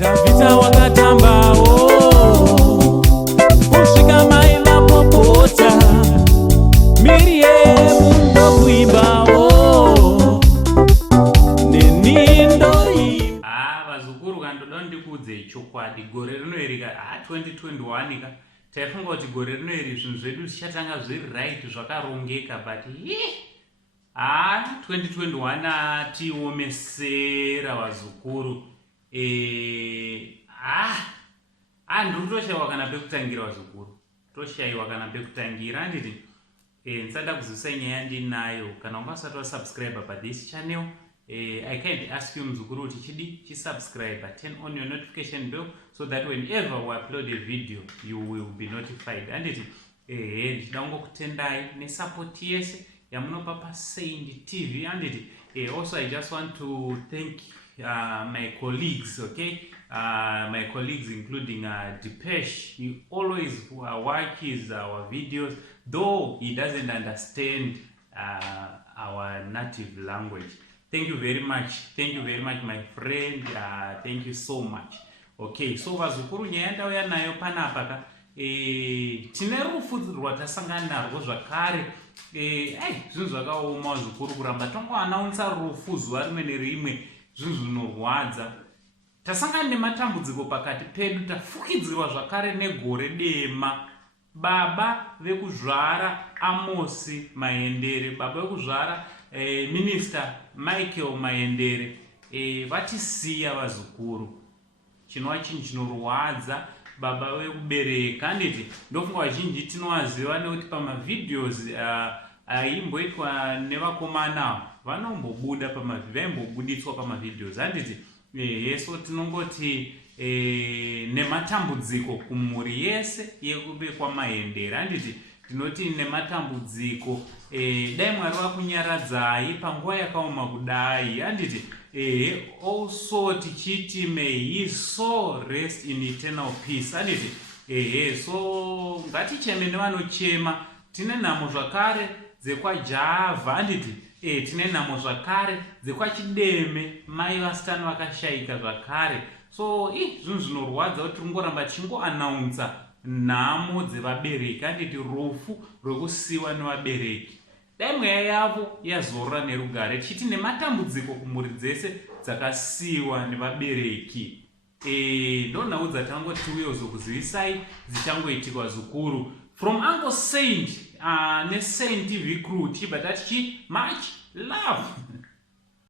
Davita wakatambao kusvika maila popota Miriam ndokuimbao nenindoi. Vazukuru kandoda ndikudze chokwadi gore rinoerika 2021 ka taifunga kuti gore rinoeri zvinhu zvedu zvichatanga zviri right zvakarongeka but 2021 atiomesera vazukuru. Ndiri toshayiwa kana pekutangira vazukuru, toshayiwa kana pekutangira. Handiti ndisada kuzivisa nyaya ndinayo. Kana unga usati wasubscribe pathis channel, I kindly ask you mzukuru kuti chidi chisubscribe, turn on your notification bell so that whenever we upload a video you will be notified. Handiti ndichida kungokutendai nesupport yese yamunopa paSaint TV. Handiti also I just want to thank my colleagues, okay? My colleagues including Depesh. He always watches our videos, though he doesn't understand our native language. Thank you very much. Thank you very much, my friend. Thank you so much. Okay, so vazukuru nyaya ndauya nayo panapa tine rufu rwatasangana narwo zvakare. Zvinhu zvakaoma vazukuru kuramba tongoanaunsa rufu zuva rimwe nerimwe. Zvinhu zvinorwadza. Tasangana nematambudziko pakati pedu, tafukidzirwa zvakare negore dema. Baba vekuzvara Amosi Maendere, baba vekuzvara Minister Michael Maendere vatisiya vazukuru. Chinova chinhu chinorwadza. Baba vekubereka, handiti ndofunga vazhinji tinovaziva nekuti pamavideos aimboitwa nevakomana vanombobuda vaimbobuditswa pamavideos. Handiti so tinongoti nematambudziko kumhuri yese yekubekwa Maendere. Handiti tinoti nematambudziko dai Mwari vakunyaradzai panguva yakaoma kudai. Handiti also tichiti may he so rest in eternal peace. Handiti so ngaticheme nevanochema. Tine nhamo zvakare dzekwajavha. Handiti tine nhamo zvakare dzekwachideme, mai vasitani vakashayika zvakare. So zvinhu zvinorwadza kuti tingoramba chingoanaunsa nhamo dzevabereki. Handiti rufu rwekusiyiwa nevabereki. Dai mweya yavo yazorora nerugare, tichiti nematambudziko kumhuri dzese dzakasiyiwa nevabereki. Ndonhau dzatangoti uzokuzivisai dzichangoitika vazukuru. From Uncle Saint neSaint TV crew tichibva tatichi much love.